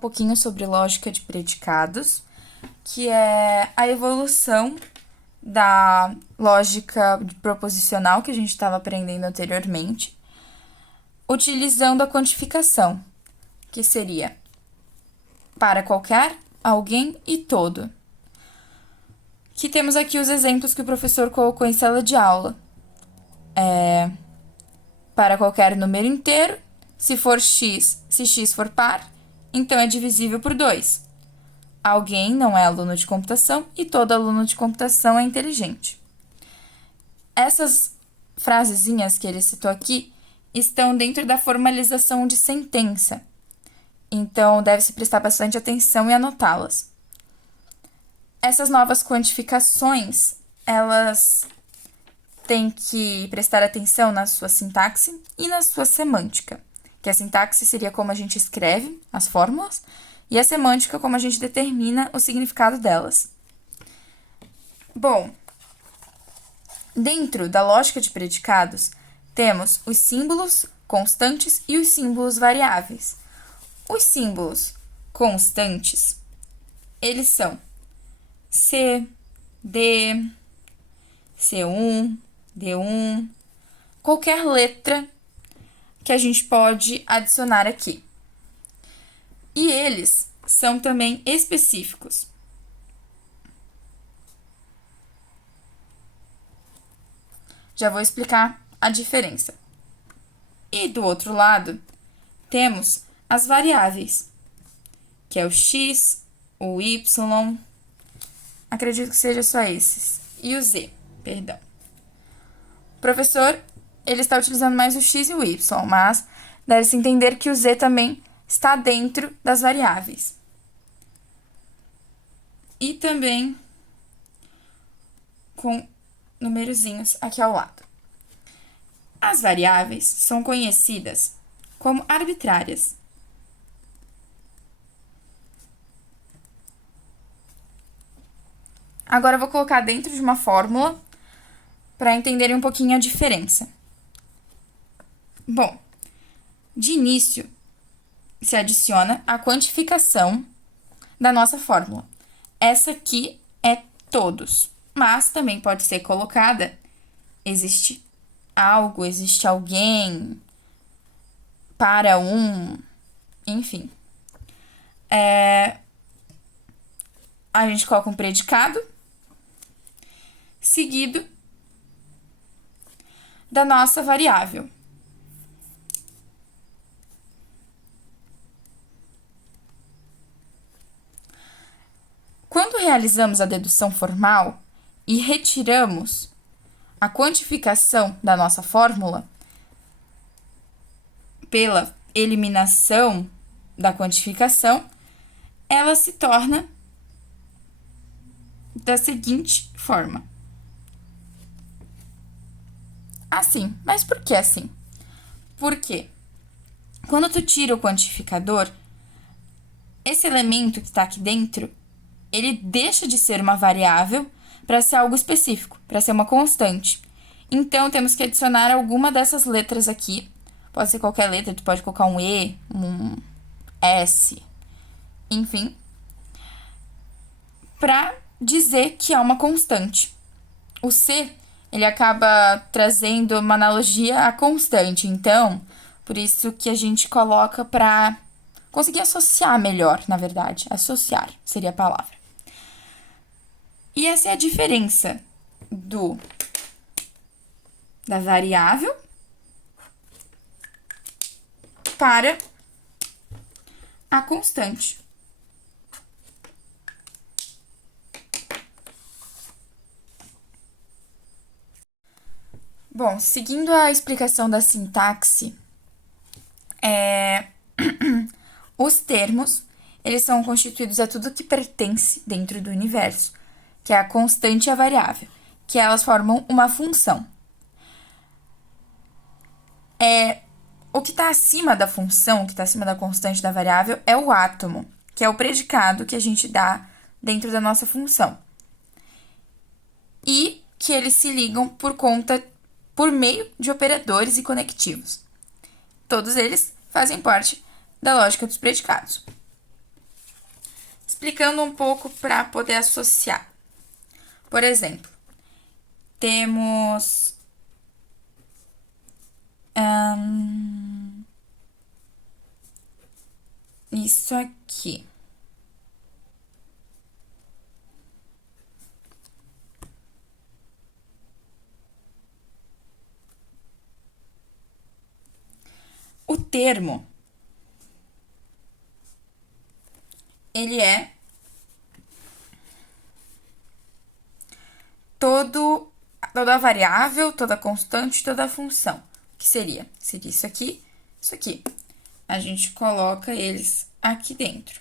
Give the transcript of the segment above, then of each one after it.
Um pouquinho sobre lógica de predicados, que é a evolução da lógica proposicional que a gente estava aprendendo anteriormente, utilizando a quantificação, que seria para qualquer, alguém e todo. Que temos aqui os exemplos que o professor colocou em sala de aula. Para qualquer número inteiro, se x for par, então é divisível por 2. Alguém não é aluno de computação e todo aluno de computação é inteligente. Essas frasezinhas que ele citou aqui estão dentro da formalização de sentença. Então, deve-se prestar bastante atenção e anotá-las. Essas novas quantificações, elas têm que prestar atenção na sua sintaxe e na sua semântica. Que a sintaxe seria como a gente escreve as fórmulas e a semântica como a gente determina o significado delas. Bom, dentro da lógica de predicados, temos os símbolos constantes e os símbolos variáveis. Os símbolos constantes, eles são C, D, C1, D1, qualquer letra que a gente pode adicionar aqui. E eles são também específicos. Já vou explicar a diferença. E do outro lado, temos as variáveis, que é o x, o y, acredito que seja só esses, e o z, perdão. O professor, ele está utilizando mais o x e o y, mas deve-se entender que o z também está dentro das variáveis. E também com numerozinhos aqui ao lado. As variáveis são conhecidas como arbitrárias. Agora eu vou colocar dentro de uma fórmula para entenderem um pouquinho a diferença. Bom, de início, se adiciona a quantificação da nossa fórmula. Essa aqui é todos, mas também pode ser colocada existe algo, existe alguém, para um, enfim. A gente coloca um predicado seguido da nossa variável. Quando realizamos a dedução formal e retiramos a quantificação da nossa fórmula pela eliminação da quantificação, ela se torna da seguinte forma. Assim. Mas por que assim? Porque quando tu tira o quantificador, esse elemento que está aqui dentro, ele deixa de ser uma variável para ser algo específico, para ser uma constante. Então, temos que adicionar alguma dessas letras aqui. Pode ser qualquer letra, tu pode colocar um E, um S, enfim, para dizer que é uma constante. O C, ele acaba trazendo uma analogia à constante, então, por isso que a gente coloca para conseguir associar melhor, na verdade. Associar seria a palavra. E essa é a diferença da variável para a constante. Bom, seguindo a explicação da sintaxe, os termos, eles são constituídos a tudo que pertence dentro do universo, que é a constante e a variável, que elas formam uma função. O que está acima da função, o que está acima da constante da variável, é o átomo, que é o predicado que a gente dá dentro da nossa função. E que eles se ligam por meio de operadores e conectivos. Todos eles fazem parte da lógica dos predicados. explicando um pouco para poder associar. Por exemplo, temos isso aqui. O termo, ele é toda variável, toda constante, toda função. O que seria? Seria isso aqui, isso aqui. A gente coloca eles aqui dentro.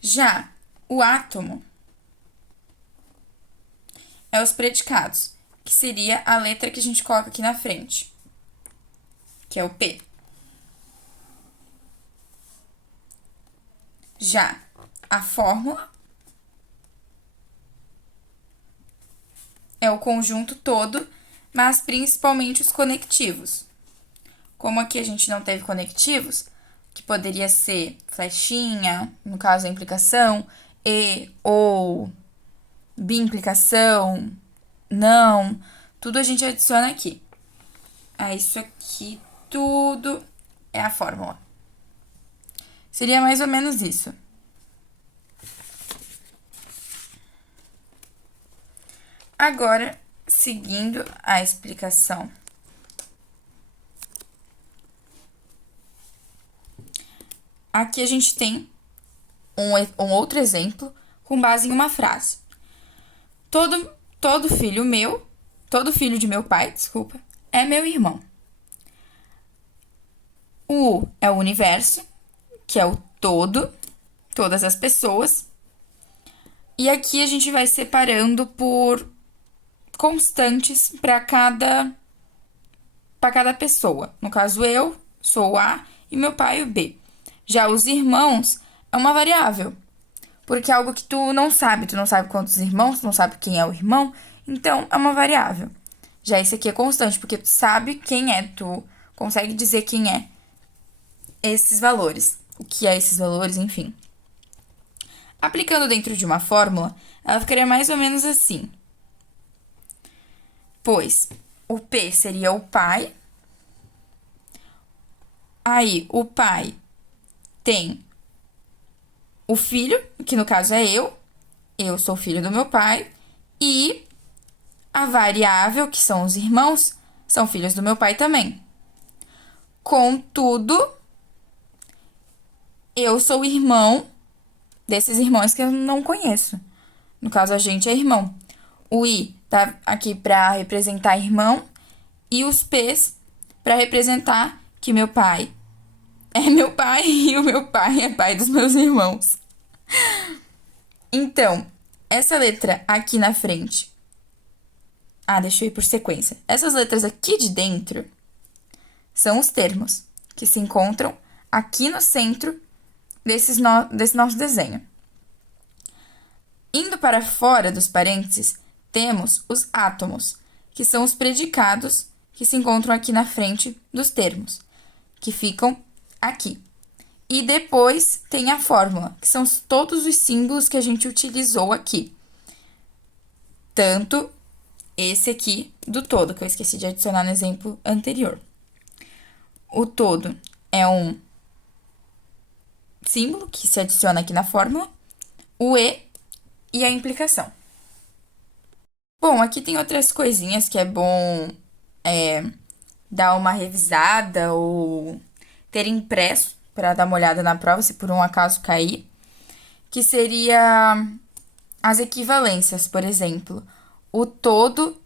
Já o átomo é os predicados, que seria a letra que a gente coloca aqui na frente, que é o P. Já a fórmula é o conjunto todo, mas principalmente os conectivos. Como aqui a gente não teve conectivos, que poderia ser flechinha, no caso a implicação, e, ou, bimplicação, não, tudo a gente adiciona aqui. Aí isso aqui tudo é a fórmula. Seria mais ou menos isso. Agora, seguindo a explicação. Aqui a gente tem um outro exemplo com base em uma frase. Todo filho de meu pai, desculpa, é meu irmão. O U é o universo, que é o todo, todas as pessoas. E aqui a gente vai separando por constantes para cada pessoa. No caso, eu sou o A e meu pai o B. Já os irmãos é uma variável, porque é algo que tu não sabe quantos irmãos, tu não sabe quem é o irmão, então é uma variável. Já esse aqui é constante, porque tu sabe quem é, tu consegue dizer quem é esses valores, o que é esses valores, enfim. Aplicando dentro de uma fórmula, ela ficaria mais ou menos assim. Pois o P seria o pai. Aí o pai tem o filho, que no caso é eu. Eu sou filho do meu pai. E a variável, que são os irmãos, são filhos do meu pai também. Contudo, eu sou irmão desses irmãos que eu não conheço. No caso, a gente é irmão. O I tá aqui para representar irmão e os P's para representar que meu pai é meu pai e o meu pai é pai dos meus irmãos. Então, essa letra aqui na frente. Deixa eu ir por sequência. Essas letras aqui de dentro são os termos que se encontram aqui no centro desse nosso desenho. Indo para fora dos parênteses, temos os átomos, que são os predicados que se encontram aqui na frente dos termos, que ficam aqui. E depois tem a fórmula, que são todos os símbolos que a gente utilizou aqui. Tanto esse aqui do todo, que eu esqueci de adicionar no exemplo anterior. O todo é um símbolo que se adiciona aqui na fórmula, o e a implicação. Bom, aqui tem outras coisinhas que é bom dar uma revisada ou ter impresso para dar uma olhada na prova, se por um acaso cair, que seria as equivalências, por exemplo. O todo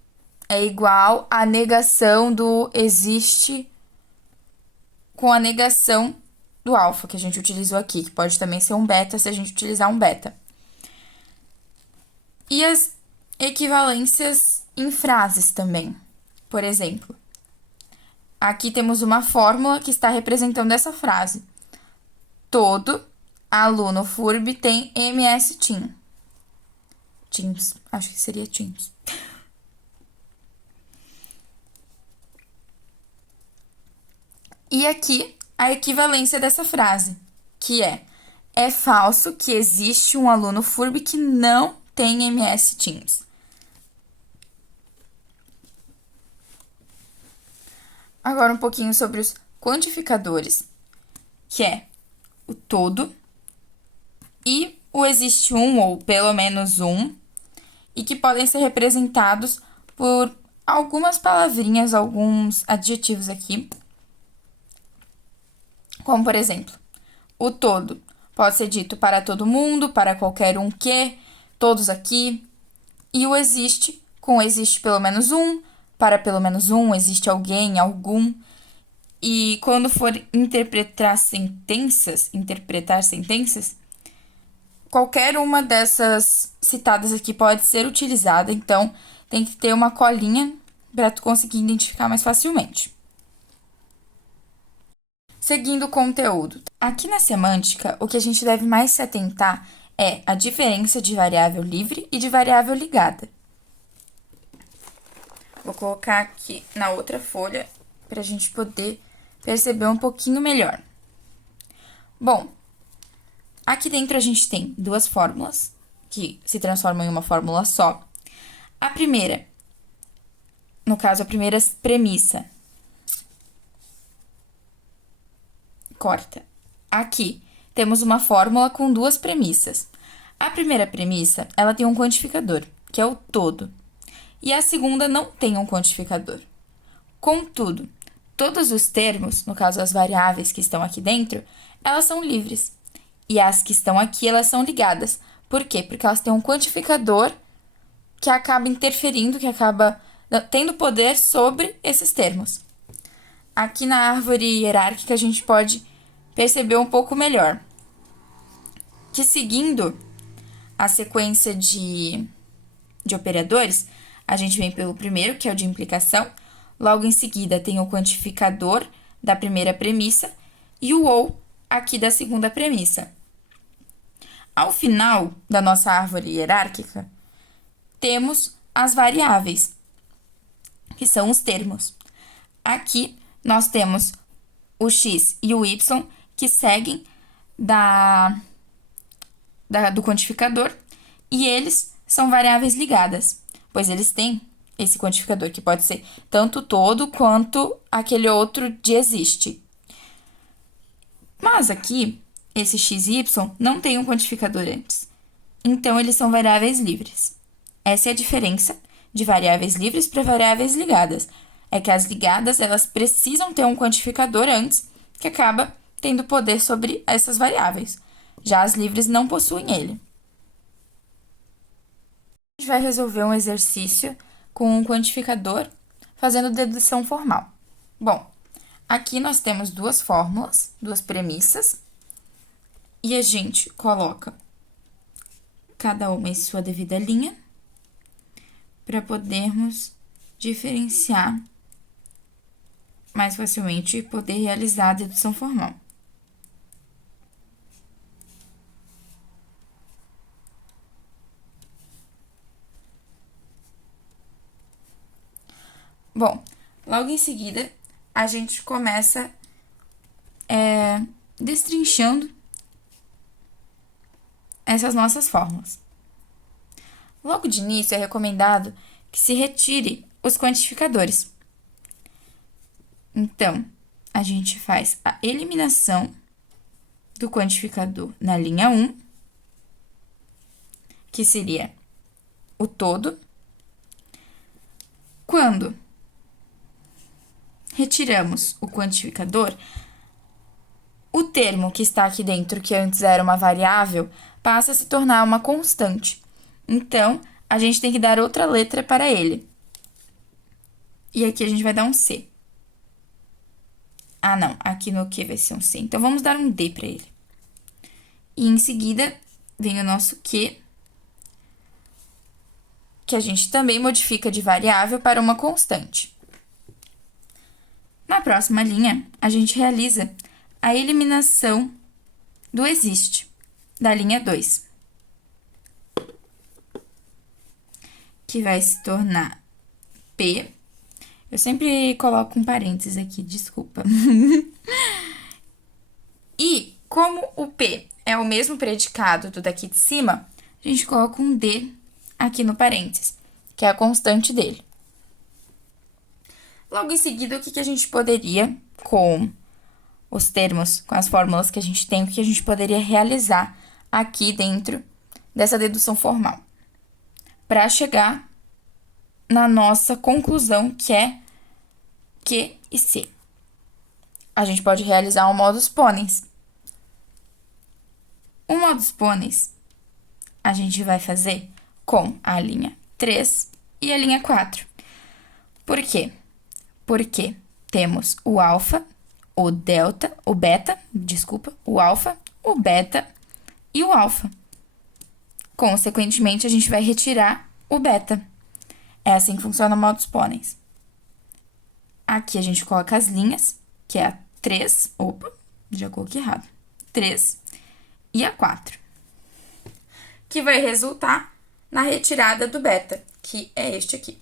é igual à negação do existe com a negação do alfa, que a gente utilizou aqui, que pode também ser um beta se a gente utilizar um beta. E as equivalências em frases também. Por exemplo, aqui temos uma fórmula que está representando essa frase. Todo aluno FURB tem MS Team. Teams, acho que seria Teams. E aqui a equivalência dessa frase. que é falso que existe um aluno FURB que não tem MS Teams. Agora um pouquinho sobre os quantificadores, que é o todo e o existe um ou pelo menos um, e que podem ser representados por algumas palavrinhas, alguns adjetivos aqui. Como, por exemplo, o todo pode ser dito para todo mundo, para qualquer um que, todos aqui. E o existe, com existe pelo menos um, para pelo menos um, existe alguém, algum. E quando for interpretar sentenças, qualquer uma dessas citadas aqui pode ser utilizada, então tem que ter uma colinha para tu conseguir identificar mais facilmente. Seguindo o conteúdo. Aqui na semântica, o que a gente deve mais se atentar é a diferença de variável livre e de variável ligada. Vou colocar aqui na outra folha para a gente poder perceber um pouquinho melhor. Bom, aqui dentro a gente tem duas fórmulas que se transformam em uma fórmula só. A primeira, no caso, a primeira premissa. Corta. Aqui temos uma fórmula com duas premissas. A primeira premissa, ela tem um quantificador, que é o todo. E a segunda não tem um quantificador. Contudo, todos os termos, no caso as variáveis que estão aqui dentro, elas são livres. E as que estão aqui, elas são ligadas. Por quê? Porque elas têm um quantificador que acaba interferindo, que acaba tendo poder sobre esses termos. Aqui na árvore hierárquica a gente pode perceber um pouco melhor que, seguindo a sequência de operadores, a gente vem pelo primeiro, que é o de implicação. Logo em seguida tem o quantificador da primeira premissa e o ou aqui da segunda premissa. Ao final da nossa árvore hierárquica, temos as variáveis, que são os termos. Aqui nós temos o x e o y, que seguem do quantificador, e eles são variáveis ligadas, pois eles têm esse quantificador, que pode ser tanto todo quanto aquele outro de existe. Mas aqui, esse x e y não tem um quantificador antes, então eles são variáveis livres. Essa é a diferença de variáveis livres para variáveis ligadas. É que as ligadas, elas precisam ter um quantificador antes, que acaba tendo poder sobre essas variáveis. Já as livres não possuem ele. A gente vai resolver um exercício com um quantificador, fazendo dedução formal. Bom, aqui nós temos duas fórmulas, duas premissas, e a gente coloca cada uma em sua devida linha, para podermos diferenciar mais facilmente e poder realizar a dedução formal. Bom, logo em seguida, a gente começa destrinchando essas nossas fórmulas. Logo de início, é recomendado que se retire os quantificadores. Então, a gente faz a eliminação do quantificador na linha 1, que seria o todo. Quando retiramos o quantificador, o termo que está aqui dentro, que antes era uma variável, passa a se tornar uma constante. Então, a gente tem que dar outra letra para ele. E aqui a gente vai dar um C. Ah, não. Aqui no Q vai ser um C. Então, vamos dar um D para ele. E em seguida, vem o nosso Q, que a gente também modifica de variável para uma constante. Na próxima linha, a gente realiza a eliminação do existe, da linha 2, que vai se tornar P. Eu sempre coloco um parênteses aqui, desculpa. E Como o P é o mesmo predicado do daqui de cima, a gente coloca um D aqui no parênteses, que é a constante dele. Logo em seguida, o que a gente poderia, com os termos, com as fórmulas que a gente tem, o que a gente poderia realizar aqui dentro dessa dedução formal, para chegar na nossa conclusão, que é Q e C. A gente pode realizar um modus ponens. O modus ponens a gente vai fazer com a linha 3 e a linha 4. Por quê? Porque temos o alfa, o delta, o beta, desculpa, o alfa, o beta e o alfa. Consequentemente, a gente vai retirar o beta. É assim que funciona o modus ponens. Aqui a gente coloca as linhas, que é a 3, opa, já coloquei errado, 3 e a 4, que vai resultar na retirada do beta, que é este aqui.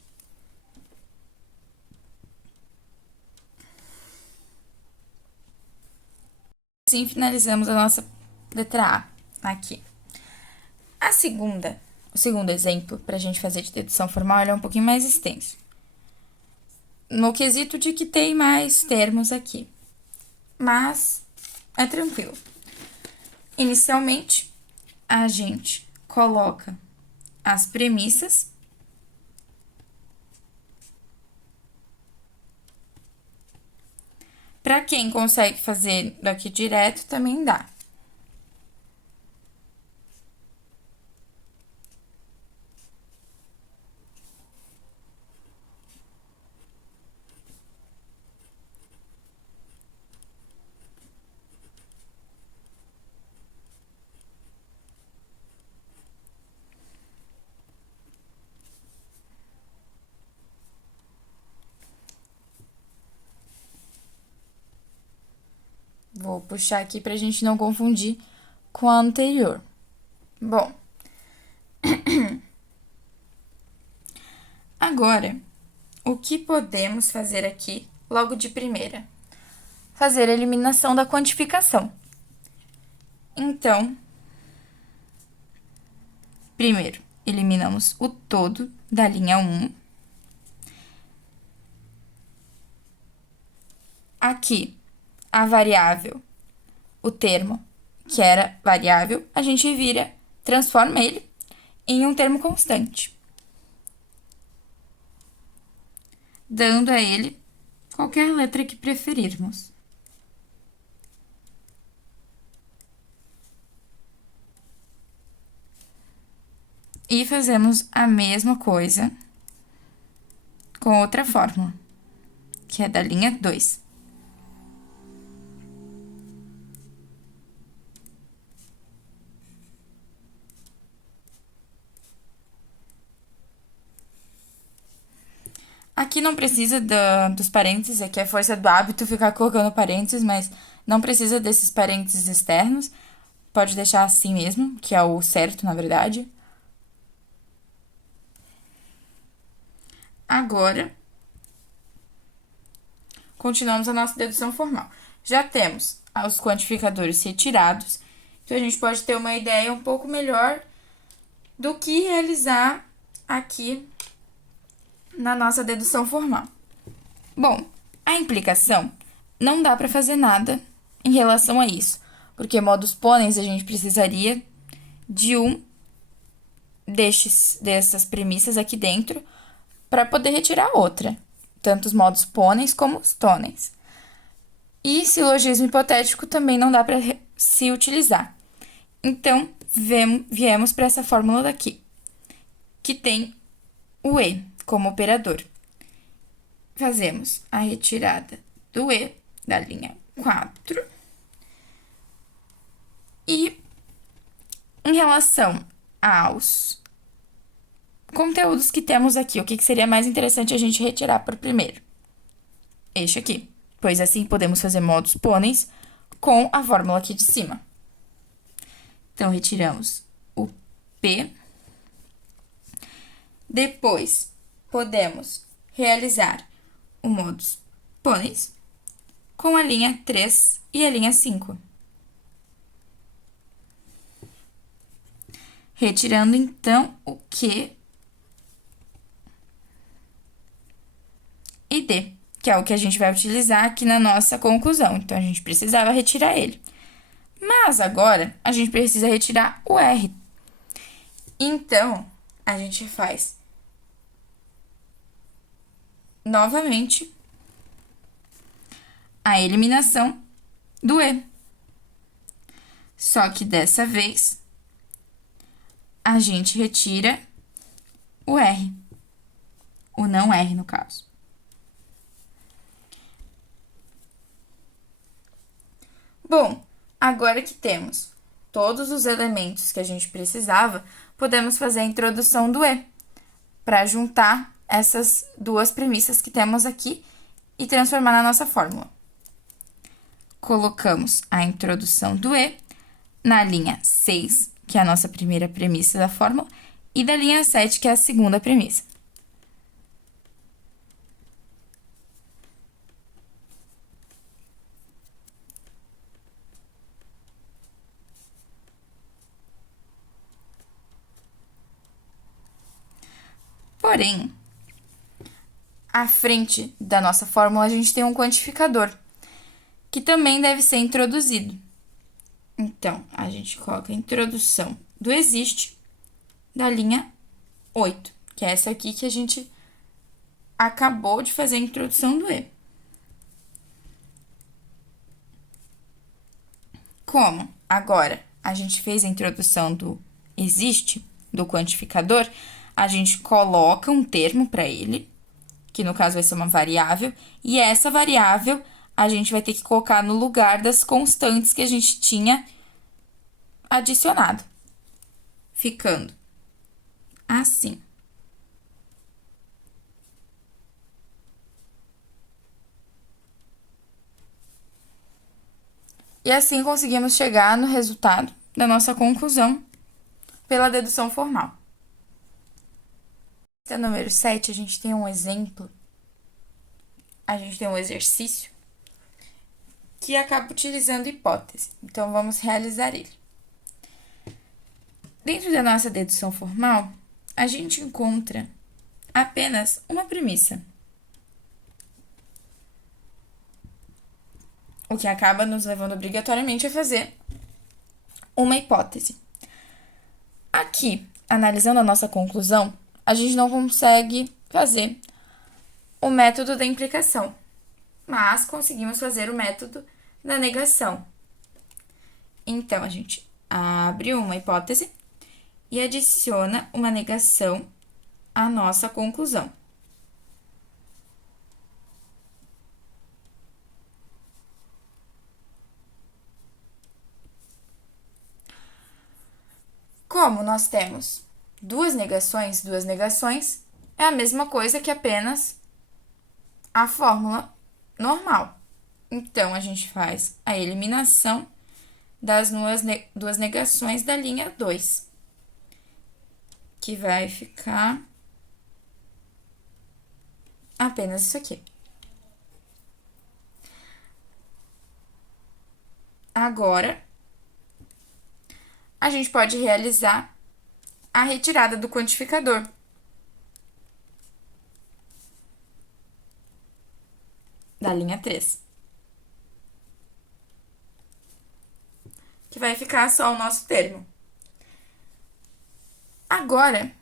Assim finalizamos a nossa letra A aqui. O segundo exemplo para a gente fazer de dedução formal, ele é um pouquinho mais extenso. No quesito de que tem mais termos aqui. Mas é tranquilo. Inicialmente, a gente coloca as premissas. Para quem consegue fazer daqui direto, também dá. Vou puxar aqui para a gente não confundir com a anterior. Bom, agora, o que podemos fazer aqui logo de primeira? Fazer a eliminação da quantificação. Então, primeiro, eliminamos o todo da linha 1. Aqui, a variável, o termo, que era variável, a gente transforma ele em um termo constante, dando a ele qualquer letra que preferirmos. E fazemos a mesma coisa com outra fórmula, que é da linha 2. Aqui não precisa dos parênteses, aqui é força do hábito ficar colocando parênteses, mas não precisa desses parênteses externos. Pode deixar assim mesmo, que é o certo, na verdade. Agora, continuamos a nossa dedução formal. Já temos os quantificadores retirados, então a gente pode ter uma ideia um pouco melhor do que realizar aqui na nossa dedução formal. Bom, a implicação não dá para fazer nada em relação a isso, porque modus ponens a gente precisaria de dessas premissas aqui dentro para poder retirar outra, tanto os modus ponens como os tonens. E silogismo hipotético também não dá para se utilizar. Então, viemos para essa fórmula daqui, que tem o E como operador. Fazemos a retirada do E da linha 4. E em relação aos conteúdos que temos aqui, o que seria mais interessante a gente retirar por primeiro? Este aqui, pois assim podemos fazer modus ponens com a fórmula aqui de cima. Então, retiramos o P. Depois, podemos realizar o modus ponens com a linha 3 e a linha 5. Retirando, então, o Q e D, que é o que a gente vai utilizar aqui na nossa conclusão. Então, a gente precisava retirar ele. Mas agora, a gente precisa retirar o R. Então, a gente faz novamente a eliminação do E. Só que dessa vez, a gente retira o R. O não R, no caso. Bom, agora que temos todos os elementos que a gente precisava, podemos fazer a introdução do E, para juntar essas duas premissas que temos aqui e transformar na nossa fórmula. Colocamos a introdução do E na linha 6, que é a nossa primeira premissa da fórmula, e da linha 7, que é a segunda premissa. Porém, à frente da nossa fórmula, a gente tem um quantificador, que também deve ser introduzido. Então, a gente coloca a introdução do existe da linha 8, que é essa aqui que a gente acabou de fazer a introdução do E. Como agora a gente fez a introdução do existe, do quantificador, a gente coloca um termo para ele, que no caso vai ser uma variável, e essa variável a gente vai ter que colocar no lugar das constantes que a gente tinha adicionado, ficando assim. E assim conseguimos chegar no resultado da nossa conclusão pela dedução formal. No número 7, a gente tem um exemplo, a gente tem um exercício que acaba utilizando hipótese. Então, vamos realizar ele. Dentro da nossa dedução formal, a gente encontra apenas uma premissa, o que acaba nos levando obrigatoriamente a fazer uma hipótese. Aqui, analisando a nossa conclusão, a gente não consegue fazer o método da implicação, mas conseguimos fazer o método da negação. Então, a gente abre uma hipótese e adiciona uma negação à nossa conclusão. Como nós temos duas negações é a mesma coisa que apenas a fórmula normal. Então, a gente faz a eliminação das duas negações da linha 2, que vai ficar apenas isso aqui. Agora, a gente pode realizar a retirada do quantificador. Da linha 3. Que vai ficar só o nosso termo. Agora,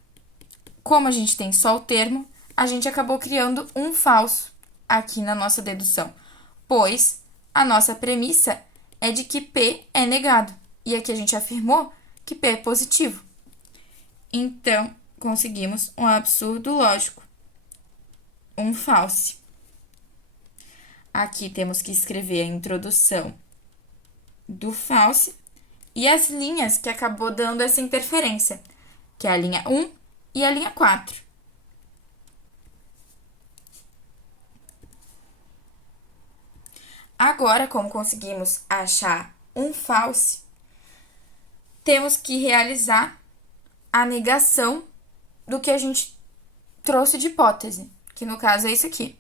como a gente tem só o termo, a gente acabou criando um falso aqui na nossa dedução, pois a nossa premissa é de que P é negado, e aqui a gente afirmou que P é positivo. Então, conseguimos um absurdo lógico, um false. Aqui temos que escrever a introdução do false e as linhas que acabou dando essa interferência, que é a linha 1 e a linha 4. Agora, como conseguimos achar um false, temos que realizar a negação do que a gente trouxe de hipótese, que no caso é isso aqui.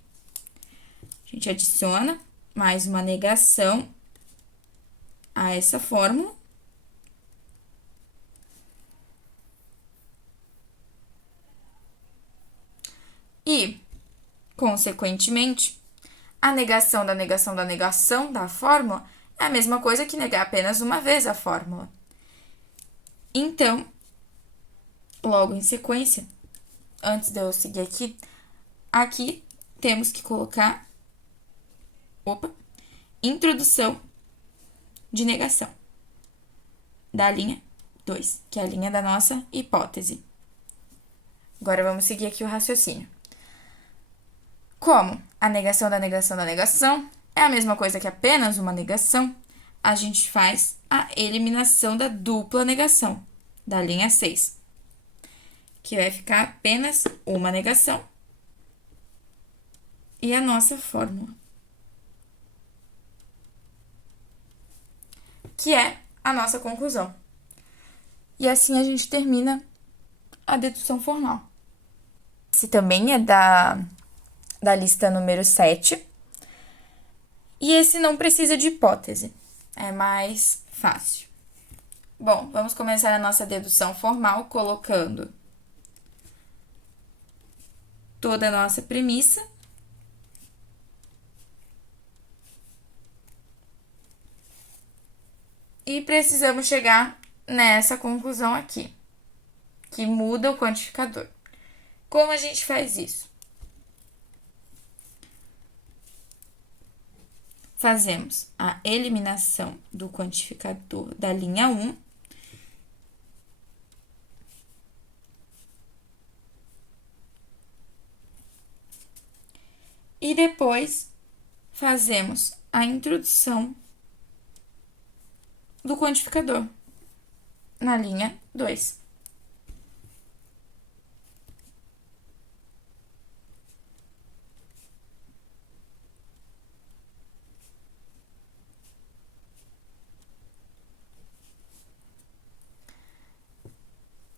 A gente adiciona mais uma negação a essa fórmula. Consequentemente, a negação da negação da negação da fórmula é a mesma coisa que negar apenas uma vez a fórmula. Então, logo em sequência, antes de eu seguir aqui temos que colocar, introdução de negação da linha 2, que é a linha da nossa hipótese. Agora, vamos seguir aqui o raciocínio. Como a negação da negação da negação é a mesma coisa que apenas uma negação, a gente faz a eliminação da dupla negação, da linha 6, que vai ficar apenas uma negação e a nossa fórmula, que é a nossa conclusão. E assim a gente termina a dedução formal. Esse também é da lista número 7. E esse não precisa de hipótese, é mais fácil. Bom, vamos começar a nossa dedução formal colocando toda a nossa premissa. E precisamos chegar nessa conclusão aqui, que muda o quantificador. Como a gente faz isso? Fazemos a eliminação do quantificador da linha 1. E depois fazemos a introdução do quantificador na linha 2.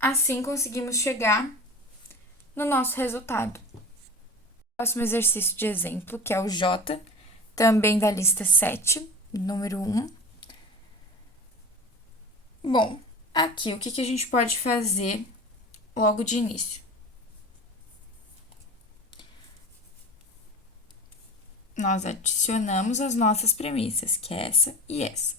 Assim, conseguimos chegar no nosso resultado. Próximo exercício de exemplo, que é o J, também da lista 7, número 1. Bom, aqui, o que a gente pode fazer logo de início? Nós adicionamos as nossas premissas, que é essa e essa.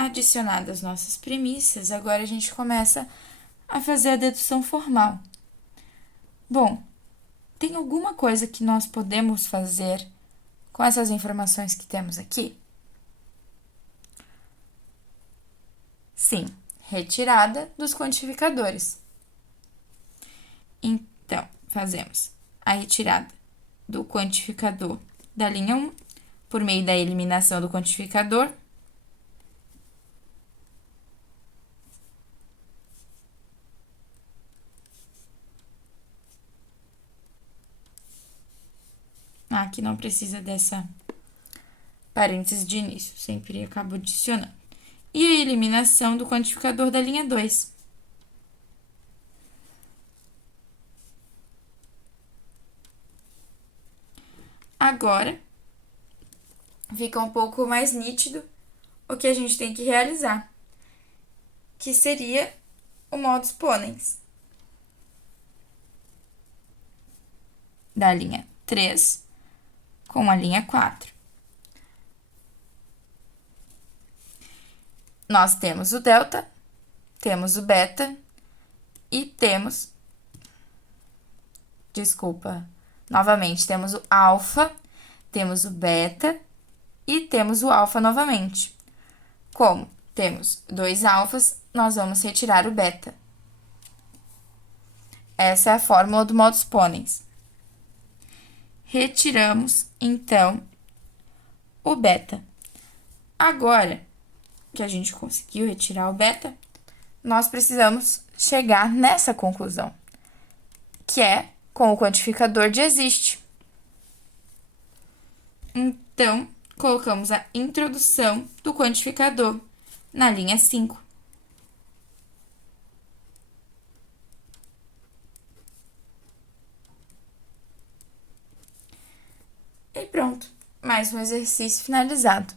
Adicionadas nossas premissas, agora a gente começa a fazer a dedução formal. Bom, tem alguma coisa que nós podemos fazer com essas informações que temos aqui? Sim, retirada dos quantificadores. Então, fazemos a retirada do quantificador da linha 1 por meio da eliminação do quantificador. Aqui não precisa dessa parênteses de início, sempre acabo adicionando. E a eliminação do quantificador da linha 2. Agora, fica um pouco mais nítido o que a gente tem que realizar, que seria o modus ponens da linha 3 com a linha 4. Nós temos o delta, temos o beta e temos... Novamente, temos o alfa, temos o beta e temos o alfa novamente. Como temos 2 alfas, nós vamos retirar o beta. Essa é a fórmula do modus ponens. Retiramos, então, o beta. Agora que a gente conseguiu retirar o beta, nós precisamos chegar nessa conclusão, que é com o quantificador de existe. Então, colocamos a introdução do quantificador na linha 5. pronto. Mais um exercício finalizado.